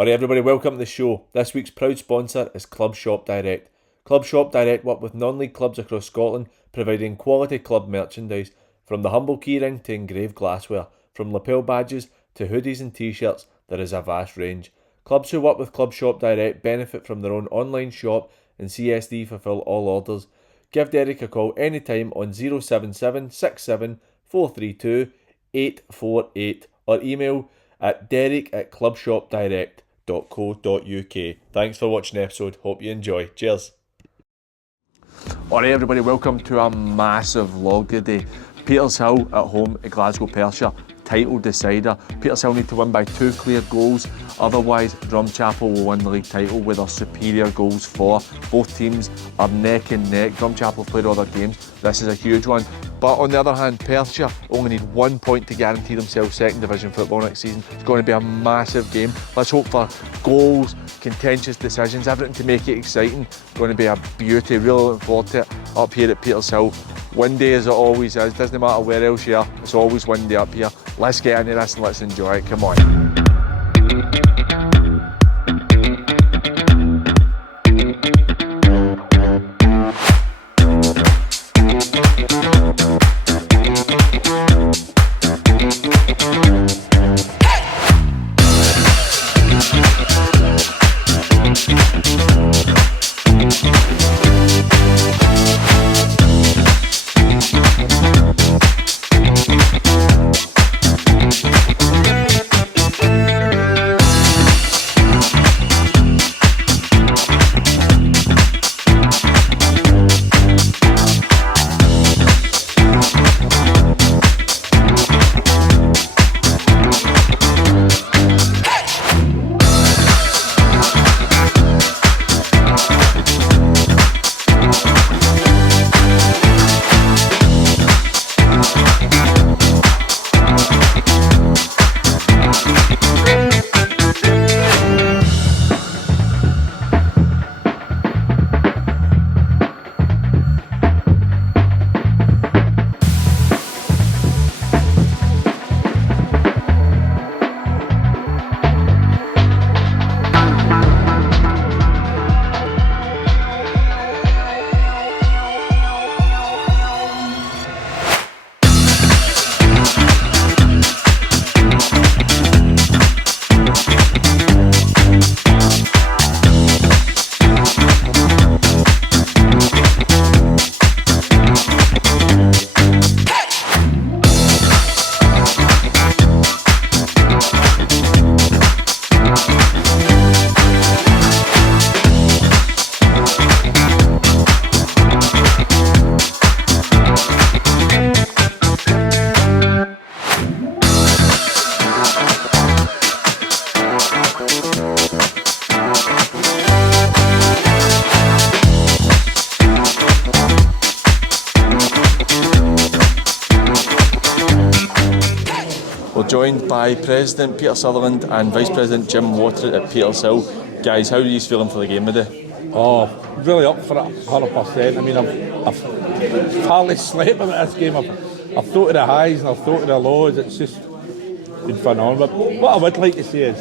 Alright everybody, welcome to the show. This week's proud sponsor is Club Shop Direct. Club Shop Direct work with non-league clubs across Scotland, providing quality club merchandise, from the humble keyring to engraved glassware, from lapel badges to hoodies and t-shirts. There is a vast range. Clubs who work with Club Shop Direct benefit from their own online shop and CSD fulfil all orders. Give Derek a call anytime on 077 67 432 848 or email at derek@clubshopdirect.co.uk. Thanks for watching the episode, hope you enjoy. Cheers. Alright everybody, welcome to a massive vlog today. Petershill at home at Glasgow, Perthshire. Title decider. Petershill need to win by 2 clear goals, otherwise Drumchapel will win the league title with their superior goals for. Both teams are neck and neck. Drumchapel played all their games. This is a huge one. But on the other hand, Perthshire only need 1 point to guarantee themselves second division football next season. It's going to be a massive game. Let's hope for goals, contentious decisions, everything to make it exciting. It's going to be a beauty. Really looking forward to it up here at Petershill. Windy as it always is, doesn't matter where else you are, it's always windy up here. Let's get into this and let's enjoy it, come on. Joined by President Peter Sutherland and Vice President Jim Water at Petershill. Guys, how are you feeling for the game today? Oh, really up for it, 100%. I mean, I've hardly slept about this game. I've thought of the highs and I've thought of the lows. It's just been phenomenal. But what I would like to say is,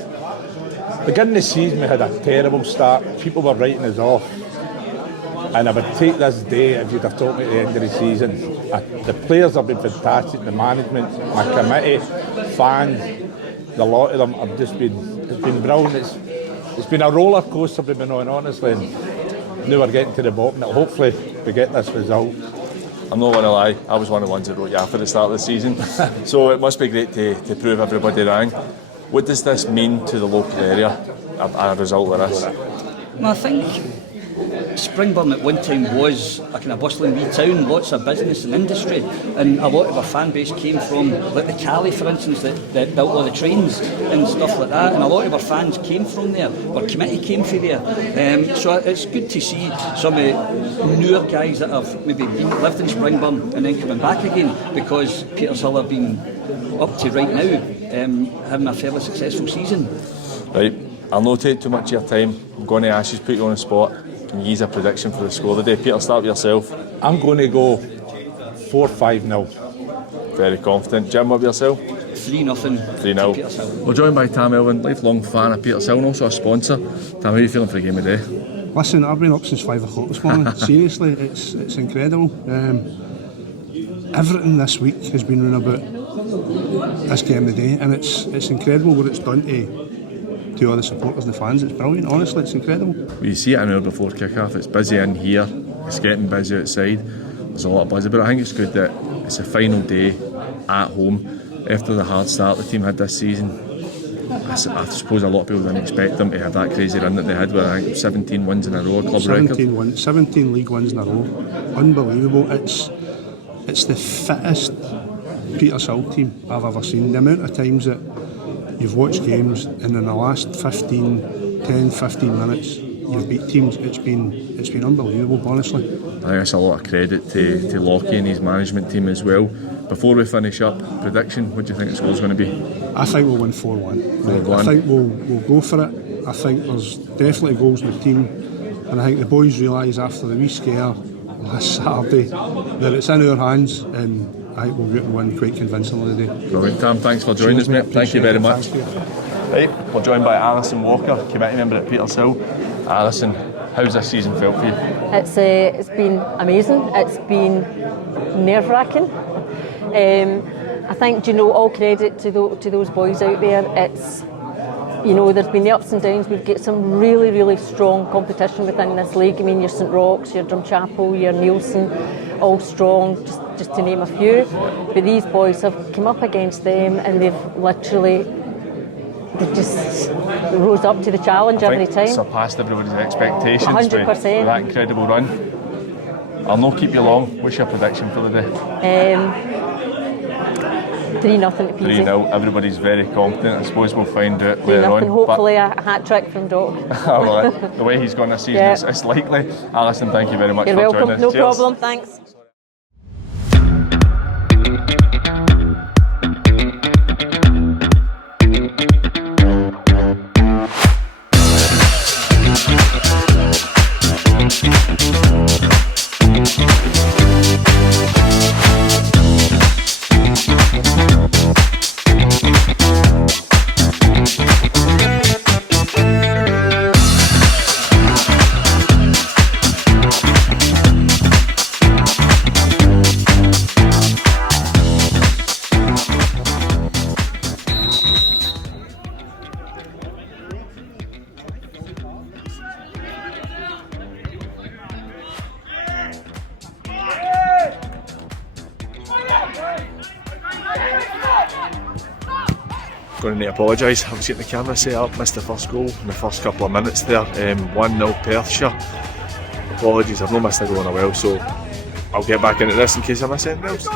beginning the season we had a terrible start. People were writing us off. And I would take this day if you'd have told me at the end of the season. The players have been fantastic, the management, my committee, fans, the lot of them have just been, it's been brilliant. It's been a roller coaster we've been on, honestly, and now we're getting to the bottom. Hopefully we get this result. I'm not going to lie, I was one of the ones that wrote you off at the start of the season, so it must be great to prove everybody wrong. What does this mean to the local area, a result like this? Well, I think Springburn at one time was a kind of bustling wee town, lots of business and industry, and a lot of our fan base came from, like the Cali for instance, that built all the trains and stuff like that, and a lot of our fans came from there, our committee came from there, so it's good to see some newer guys that have maybe lived in Springburn and then coming back again, because Petershill have been up to right now having a fairly successful season. Right, I'll not take too much of your time. I'm going to ask you to put you on the spot. Can you use a prediction for the score today? Peter, start with yourself. I'm going to go 4-5-0. Very confident. Jim, what about yourself? 3-0 3-0. to Petershill. We're joined by Tam Elvin, lifelong fan of Petershill and also a sponsor. Tam, how are you feeling for the game of the day? Listen, I've been up since 5 o'clock this morning. Seriously, it's incredible. Everything this week has been run about this game of the day, and it's incredible what it's done to all the supporters and the fans. It's brilliant, honestly, it's incredible. You see it an hour before kick-off, it's busy in here, it's getting busy outside, there's a lot of buzz, but I think it's good that it's a final day at home after the hard start the team had this season. I suppose a lot of people didn't expect them to have that crazy run that they had, with I think 17 wins in a row, club 17 record. 17 league wins in a row, unbelievable. It's the fittest Petershill team I've ever seen. The amount of times that you've watched games and in the last 10-15 minutes you've beat teams, it's been unbelievable, honestly. I think that's a lot of credit to Lockie and his management team as well. Before we finish up, prediction, what do you think the score's going to be? I think we'll win 4-1. 4-1. I think we'll go for it. I think there's definitely goals in the team, and I think the boys realise after the wee scare last Saturday that it's in our hands, and I think we'll get and win quite convincingly today. Brilliant, Tam, thanks for joining us, mate. Thank you very much. Thank you. Right, we're joined by Alison Walker, committee member at Petershill. Alison, how's this season felt for you? It's been amazing. It's been nerve-wracking. I think, all credit to those boys out there. It's, there's been the ups and downs. We've got some really, really strong competition within this league. I mean, your St Roch's, your Drumchapel, your Nielsen, all strong, just to name a few. But these boys have come up against them, and they've just rose up to the challenge every time. Surpassed everybody's expectations 100%. with that incredible run. I'll not keep you long. What's your prediction for the day? 3-0 to Peasy. 3-0. Everybody's very confident. I suppose we'll find out later on. Hopefully a hat-trick from Doc. Well, the way he's gone this season, it's likely. Alison, thank you very much You're for welcome. joining us. No Cheers. problem. Thanks. Going to need to apologise, I was getting the camera set up, missed the first goal in the first couple of minutes there. 1-0 Perthshire. Apologies, I've not missed a goal in a while, so I'll get back into this in case I miss anything else.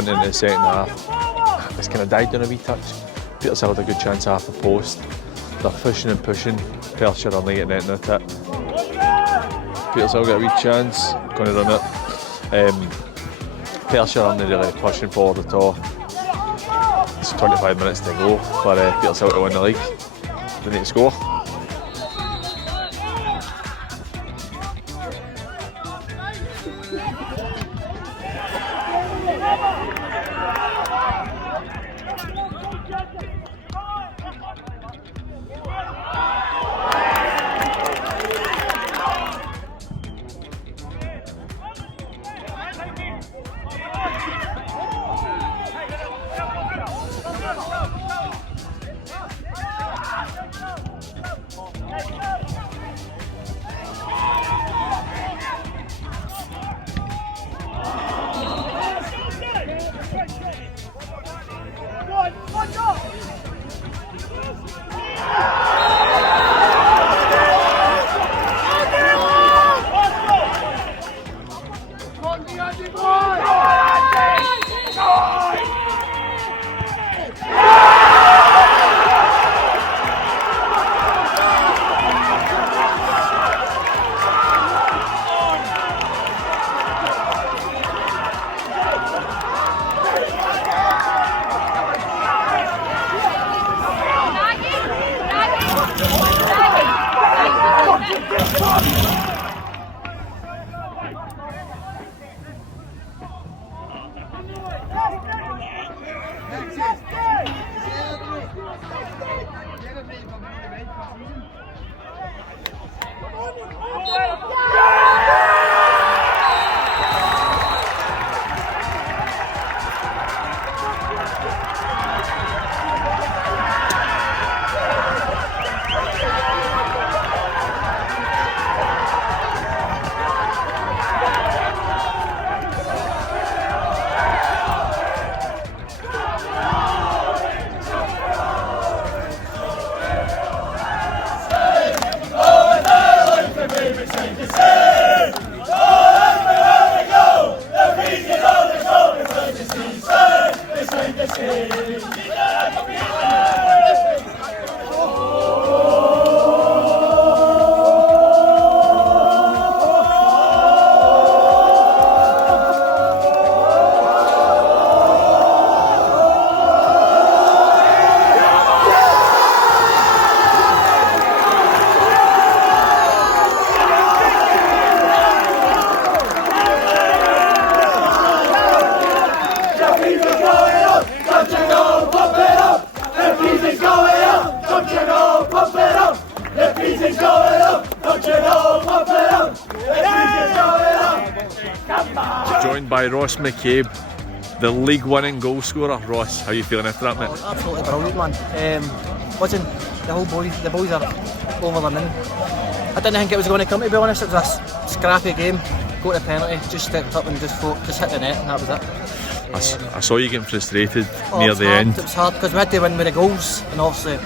Into the second half, it's kind of died down a wee touch. Petershill had a good chance off the post. They're pushing and pushing. Perthshire are only getting anything at it. Petershill got a wee chance, going to run it. Perthshire aren't really pushing forward at all. It's 25 minutes to go for Petershill to win the league. They need to score. Joined by Ross McCabe, the league-winning goal scorer. Ross, how are you feeling after that, mate? Oh, absolutely brilliant, man. Listen, the boys are over the moon. I didn't think it was going to come, to be honest. It was a scrappy game. Got a penalty, just stepped up and just hit the net, and that was it. I saw you getting frustrated near the end. It was hard because we had to win with the goals, and obviously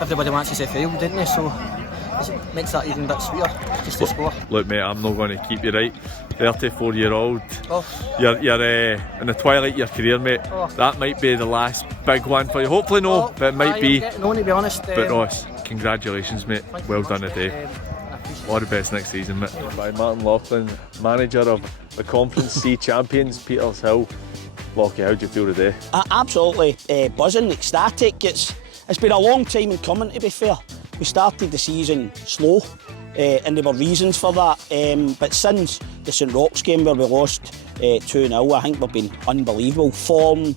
everybody wants to say failed, didn't they? So it makes that even a bit sweeter just to score. Look, mate, I'm not going to keep you right. 34-year-old. Oh. You're in the twilight of your career, mate. Oh. That might be the last big one for you. Hopefully no, but it might be. No, to be honest. But Ross, congratulations, mate. Well done today. All the best next season, mate. By Martin Laughlin, manager of the Conference C champions, Petershill. Lockie, how do you feel today? Absolutely buzzing, ecstatic. It's been a long time in coming, to be fair. We started the season slow, and there were reasons for that. But since the St Roch's game where we lost 2-0, I think we've been unbelievable. Form,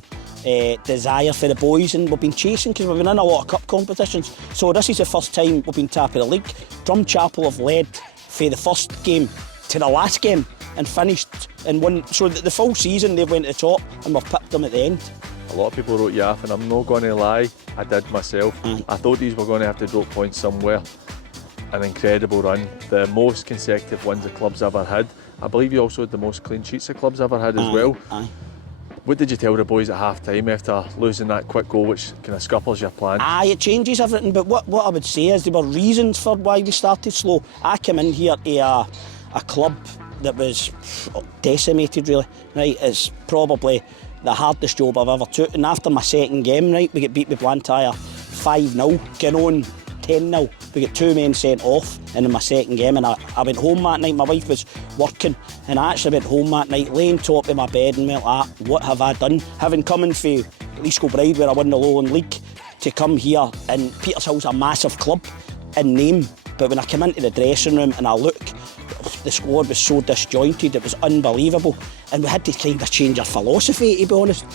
desire for the boys, and we've been chasing because we've been in a lot of cup competitions. So this is the first time we've been top of the league. Drumchapel have led for the first game to the last game and finished and won. So the full season they've went to the top and we've pipped them at the end. A lot of people wrote you off, and I'm not going to lie, I did myself. I thought these were going to have to drop points somewhere. An incredible run, the most consecutive wins the club's ever had. I believe you also had the most clean sheets the club's ever had as well. What did you tell the boys at half time after losing that quick goal, which kind of scuppers your plan? Aye, it changes everything, but what I would say is there were reasons for why we started slow. I came in here to a club that was decimated, really. Right, it's probably the hardest job I've ever took, and after my second game, right, we get beat with Blantyre 5-0, getting on 10-0. We get 2 men sent off in my second game, and I went home that night. My wife was working, and I actually went home that night, laying top of my bed and went, what have I done? Having come in for East Kilbride, where I won the Lowland League, to come here, and Petershill's a massive club in name, but when I came into the dressing room and I look, the squad was so disjointed, it was unbelievable, and we had to kind of change our philosophy, to be honest.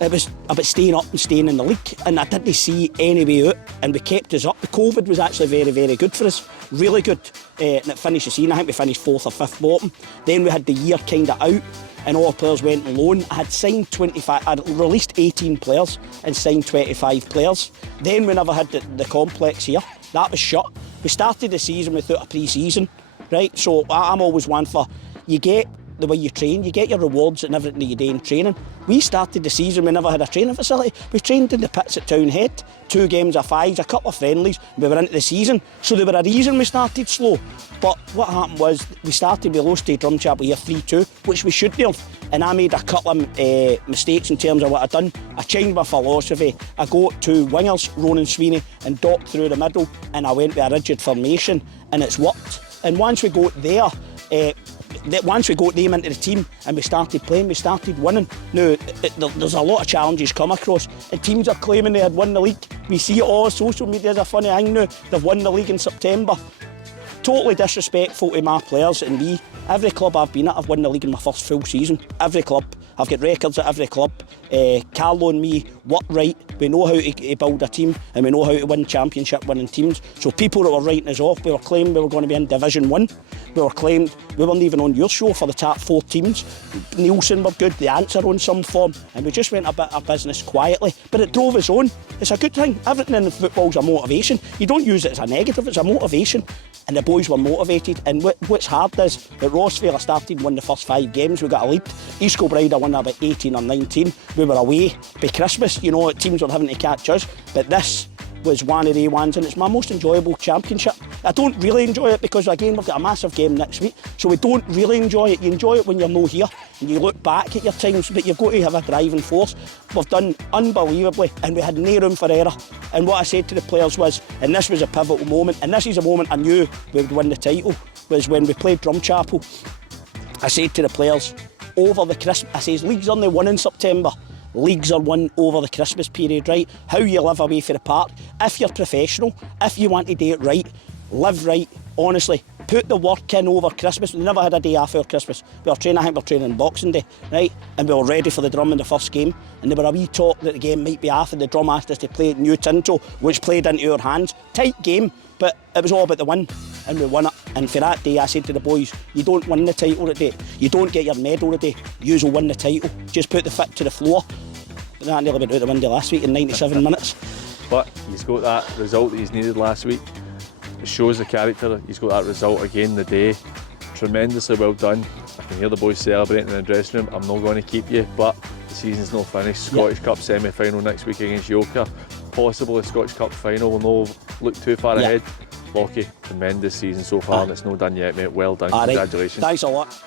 It was about staying up and staying in the league, and I didn't see any way out, and we kept us up. The COVID was actually very, very good for us, really good, and it finished the season. I think we finished 4th or 5th bottom. Then we had the year kind of out, and all our players went on loan. I had signed 25, I'd released 18 players and signed 25 players. Then we never had the complex here. That was shut. We started the season without a pre-season, right? So I'm always one for, you get the way you train, you get your rewards and everything that you do in training. We started the season, we never had a training facility. We trained in the pits at Townhead, 2 games of 5s, a couple of friendlies, we were into the season. So there were a reason we started slow. But what happened was, we lost to Drumchapel here 3-2, which we should have. And I made a couple of mistakes in terms of what I'd done. I changed my philosophy. I got 2 wingers, Ronan Sweeney and Doc through the middle, and I went with a rigid formation, and it's worked. And once we got there, once we got them into the team and we started playing, we started winning. Now, there's a lot of challenges come across, and teams are claiming they had won the league. We see it all, social media is a funny thing now. They've won the league in September. Totally disrespectful to my players and me. Every club I've been at, I've won the league in my first full season. Every club. I've got records at every club. Carlo and me work right. We know how to build a team, and we know how to win championship winning teams. So people that were writing us off, we were claiming we were going to be in Division 1. We were claimed we weren't even on your show for the top 4 teams. Nielsen were good, the Ants are on some form, and we just went about our business quietly. But it drove us on. It's a good thing. Everything in football's a motivation. You don't use it as a negative, it's a motivation. And the boys were motivated. And what's hard is that Rossvale started, won the first 5 games, we got a lead. East Kilbride won about 18 or 19. We were away by Christmas, you know, teams were having to catch us. But this was one of the ones, and it's my most enjoyable championship. I don't really enjoy it because, again, we've got a massive game next week, so we don't really enjoy it. You enjoy it when you're not here and you look back at your times, but you've got to have a driving force. We've done unbelievably, and we had no room for error. And what I said to the players was, and this was a pivotal moment, and this is a moment I knew we would win the title, was when we played Drumchapel. I said to the players, over the Christmas, I says, leagues only won in September. Leagues are won over the Christmas period, right? How you live away from the park. If you're professional, if you want to do it right, live right, honestly. Put the work in over Christmas. We never had a day after Christmas. We were training, I think we were training Boxing Day, right? And we were ready for the drum in the first game. And there were a wee talk that the game might be after. The drum asked us to play New Tinto, which played into our hands. Tight game, but it was all about the win. And we won it. And for that day, I said to the boys, you don't win the title today. You don't get your medal today. You will win the title. Just put the foot to the floor. That nearly went out the window last week in 97 minutes. But he's got that result that he's needed last week. It shows the character. He's got that result again the day. Tremendously well done. I can hear the boys celebrating in the dressing room. I'm not going to keep you, but the season's not finished. Scottish Cup semi-final next week against Yoker. Possibly a Scottish Cup final. We'll not look too far ahead. Lockie, tremendous season so far, and it's not done yet, mate. Well done. Congratulations. Thanks a lot.